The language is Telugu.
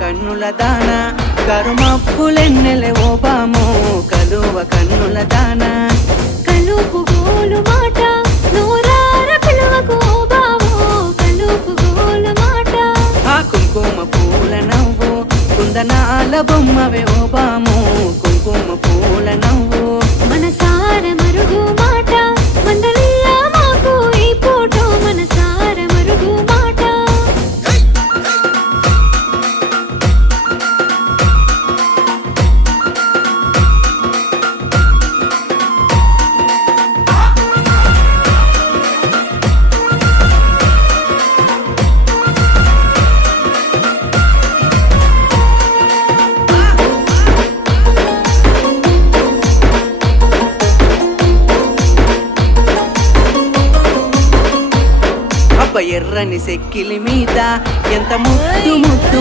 కన్నుల దాన కరుమప్పులెన్నెలే ఓ బామో కలువ కన్నుల దాన కలుపు గోలు మాట నూరార పిలువకు ఓ బావో కలుపు గోలు మాట ఆ కుంకుమ పూల నవ్వు కుందనాల బొమ్మవే ఓ బామో కుంకుమ పూల నవ్వు మనసార మరుగు మాట మందలియ మాకు ఈ పూట మనసార మరుగు మాట అబ్బ ఎర్రని సెక్కిలి మీద ఎంత ముద్దు ముద్దు